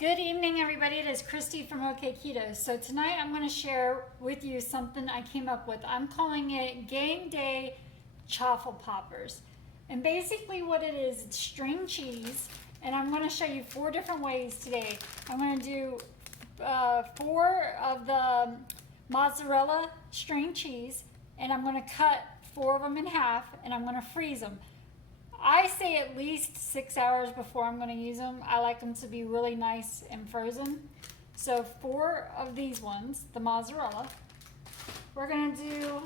Good evening, everybody. It is Kristy from Okketoh. So tonight I'm going to share with you something I came up with. I'm calling it Game Day Chaffle Poppers. And basically what it is, it's string cheese. And I'm going to show you 4 different ways today. I'm going to do 4 of the mozzarella string cheese. And I'm going to cut 4 of them in half and I'm going to freeze them. I say at least 6 hours before I'm going to use them. I like them to be really nice and frozen. So 4 of these ones, the mozzarella. We're going to do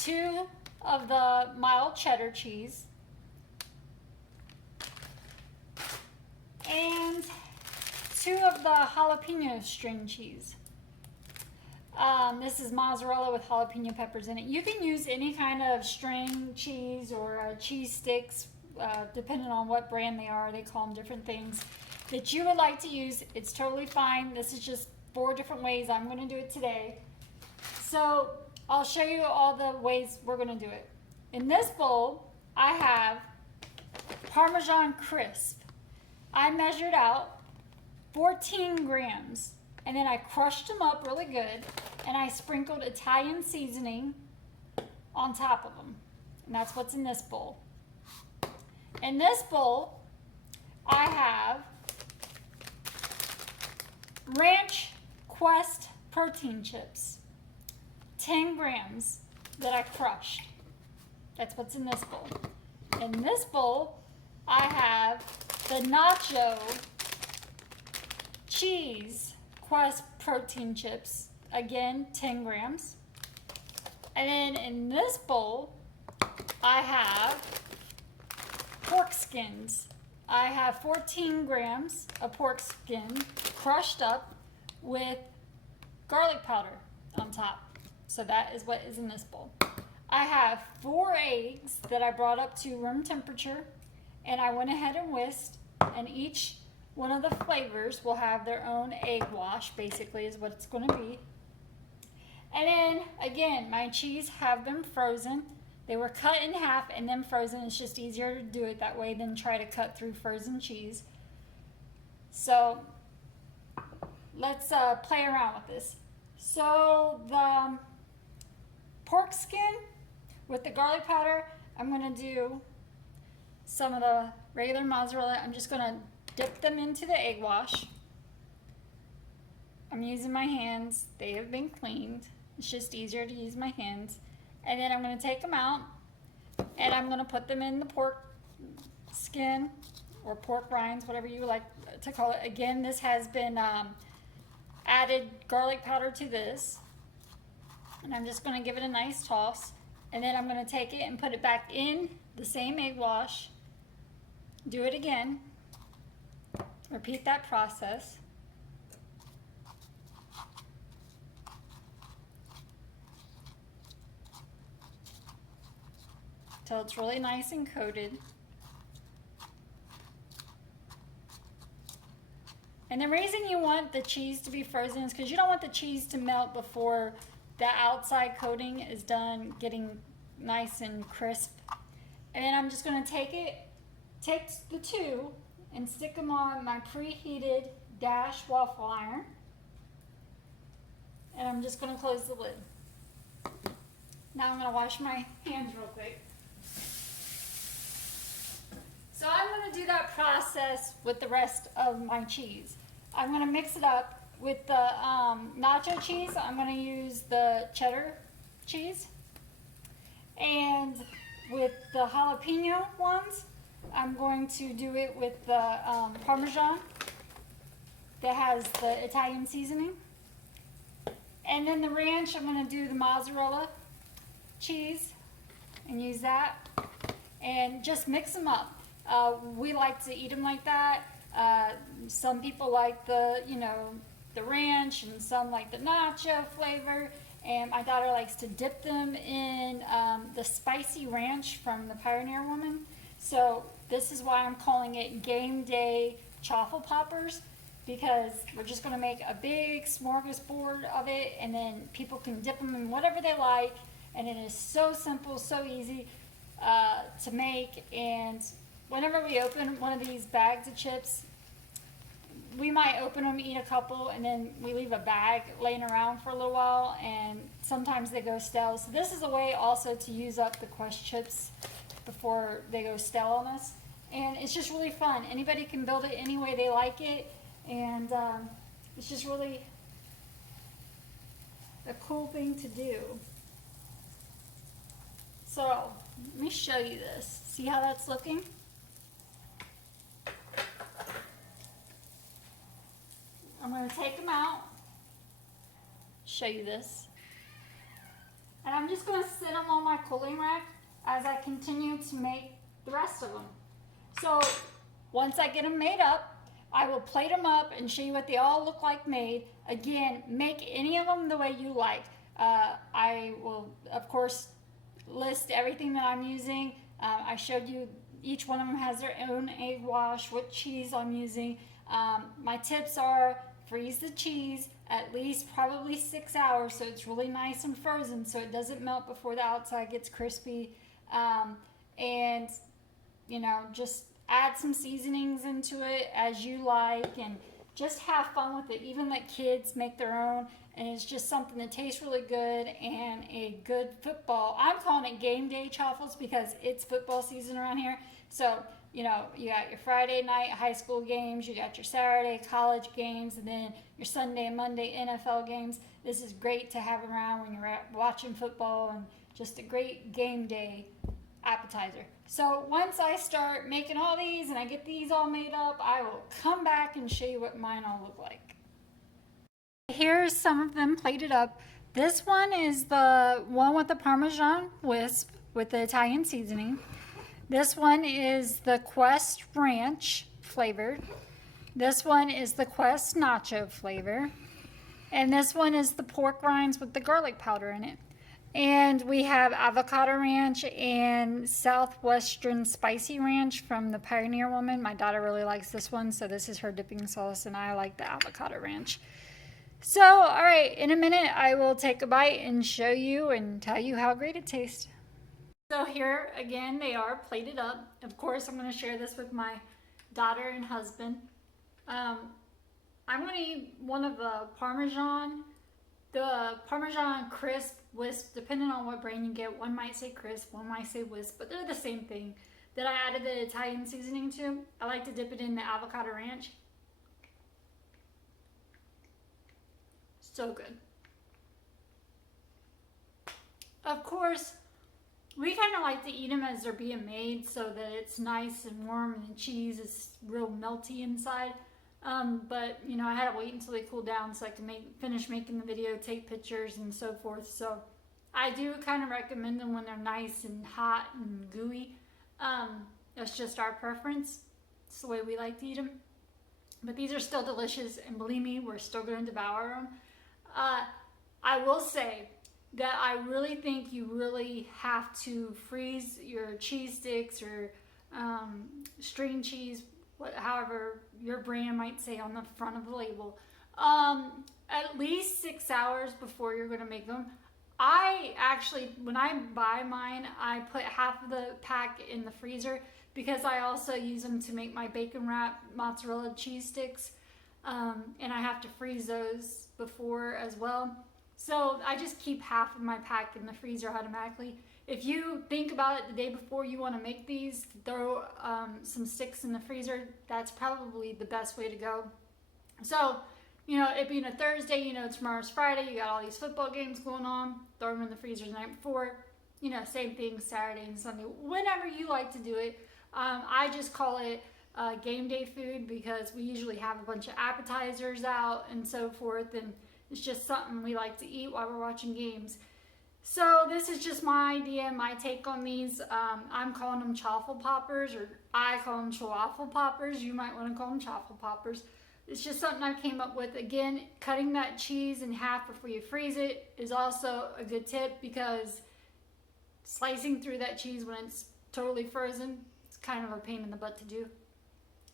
2 of the mild cheddar cheese. And 2 of the jalapeno string cheese. This is mozzarella with jalapeno peppers in it. You can use any kind of string cheese or cheese sticks, depending on what brand they are. They call them different things that you would like to use. It's totally fine. This is just 4 different ways I'm going to do it today. So I'll show you all the ways we're going to do it. In this bowl, I have Parmesan crisp. I measured out 14 grams. And then I crushed them up really good, and I sprinkled Italian seasoning on top of them. And that's what's in this bowl. In this bowl, I have Ranch Quest protein chips, 10 grams that I crushed. That's what's in this bowl. In this bowl, I have the Nacho Cheese Quest protein chips, again 10 grams. And then in this bowl I have pork skins. I have 14 grams of pork skin crushed up with garlic powder on top. So that is what is in this bowl. I have 4 eggs that I brought up to room temperature, and I went ahead and whisked, and each one of the flavors will have their own egg wash, basically, is what it's going to be. And then, again, my cheese have been frozen. They were cut in half and then frozen. It's just easier to do it that way than try to cut through frozen cheese. So, let's play around with this. So, the pork skin with the garlic powder, I'm going to do some of the regular mozzarella. I'm just going to dip them into the egg wash. I'm using my hands. They have been cleaned. It's just easier to use my hands. And then I'm going to take them out and I'm going to put them in the pork skin or pork rinds, whatever you like to call it. Again, this has been added garlic powder to this. And I'm just going to give it a nice toss. And then I'm going to take it and put it back in the same egg wash. Do it again. Repeat that process. Till it's really nice and coated. And the reason you want the cheese to be frozen is because you don't want the cheese to melt before the outside coating is done getting nice and crisp. And then I'm just going to take the 2 and stick them on my preheated Ch-Waffle iron. And I'm just going to close the lid. Now I'm going to wash my hands real quick. So I'm going to do that process with the rest of my cheese. I'm going to mix it up with the nacho cheese. I'm going to use the cheddar cheese. And with the jalapeno ones, I'm going to do it with the Parmesan that has the Italian seasoning. And then the ranch, I'm going to do the mozzarella cheese and use that. And just mix them up. We like to eat them like that. Some people like the ranch, and some like the nacho flavor. And my daughter likes to dip them in the spicy ranch from the Pioneer Woman. So this is why I'm calling it Game Day Chaffle Poppers, because we're just going to make a big smorgasbord of it, and then people can dip them in whatever they like, and it is so simple, so easy to make. And whenever we open one of these bags of chips, we might open them, eat a couple, and then we leave a bag laying around for a little while, and sometimes they go stale. So this is a way also to use up the Quest chips before they go stale on us. And it's just really fun. Anybody can build it any way they like it, and it's just really a cool thing to do. So let me show you this. See how that's looking? I'm going to take them out, show you this, and I'm just going to sit them on my cooling rack as I continue to make the rest of them. So once I get them made up, I will plate them up and show you what they all look like made. Again, make any of them the way you like. I will, of course, list everything that I'm using. I showed you each one of them has their own egg wash, what cheese I'm using. My tips are freeze the cheese at least probably 6 hours so it's really nice and frozen so it doesn't melt before the outside gets crispy. And you know, just add some seasonings into it as you like and just have fun with it. Even let kids make their own, and it's just something that tastes really good and a good football. I'm calling it game day Chaffles because it's football season around here. So, you know, you got your Friday night high school games, you got your Saturday college games, and then your Sunday and Monday NFL games. This is great to have around when you're watching football, and just a great game day appetizer. So once I start making all these and I get these all made up, I will come back and show you what mine all look like. Here's some of them plated up. This one is the one with the Parmesan wisp with the Italian seasoning. This one is the Quest Ranch flavored. This one is the Quest Nacho flavor. And this one is the pork rinds with the garlic powder in it. And we have avocado ranch and southwestern spicy ranch from the Pioneer Woman. My daughter really likes this one, so this is her dipping sauce, and I like the avocado ranch. So, all right, in a minute, I will take a bite and show you and tell you how great it tastes. So here, again, they are plated up. Of course, I'm going to share this with my daughter and husband. I'm going to eat one of the Parmesan crisp wisp, depending on what brand you get. One might say crisp, one might say wisp, but they're the same thing. That I added the Italian seasoning to. I like to dip it in the avocado ranch. So good. Of course, we kind of like to eat them as they're being made so that it's nice and warm and the cheese is real melty inside. But you know, I had to wait until they cooled down so I could finish making the video, take pictures and so forth. So I do kind of recommend them when they're nice and hot and gooey. That's just our preference. It's the way we like to eat them. But these are still delicious, and believe me, we're still going to devour them. I will say that I really think you really have to freeze your cheese sticks or string cheese, however your brand might say on the front of the label, at least 6 hours before you're going to make them. I actually, when I buy mine, I put half of the pack in the freezer because I also use them to make my bacon wrap mozzarella cheese sticks, and I have to freeze those before as well. So I just keep half of my pack in the freezer automatically. If you think about it the day before you want to make these, throw some sticks in the freezer. That's probably the best way to go. So, you know, it being a Thursday, you know, tomorrow's Friday, you got all these football games going on, throw them in the freezer the night before. You know, same thing Saturday and Sunday, whenever you like to do it. I just call it game day food because we usually have a bunch of appetizers out and so forth, and it's just something we like to eat while we're watching games. So this is just my idea, my take on these. I'm calling them Chaffle poppers, or I call them Ch-Waffle poppers. You might want to call them Chaffle poppers. It's just something I came up with. Again, cutting that cheese in half before you freeze it is also a good tip because slicing through that cheese when it's totally frozen, it's kind of a pain in the butt to do.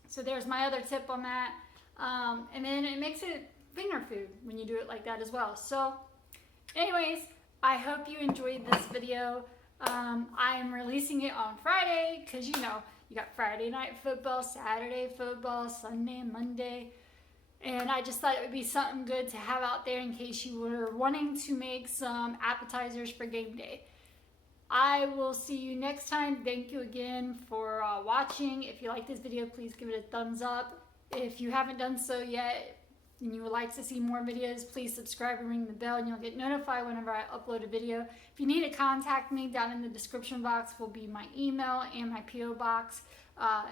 So there's my other tip on that. And then it makes it finger food when you do it like that as well. So anyways, I hope you enjoyed this video. I am releasing it on Friday because, you know, you got Friday night football, Saturday football, Sunday and Monday. And I just thought it would be something good to have out there in case you were wanting to make some appetizers for game day. I will see you next time. Thank you again for watching. If you like this video, please give it a thumbs up. If you haven't done so yet and you would like to see more videos, please subscribe and ring the bell and you'll get notified whenever I upload a video. If you need to contact me, down in the description box will be my email and my P.O. box.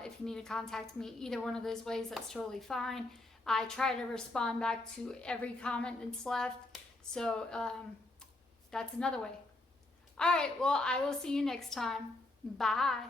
If you need to contact me either one of those ways, that's totally fine. I try to respond back to every comment that's left, so that's another way. All right, well, I will see you next time. Bye.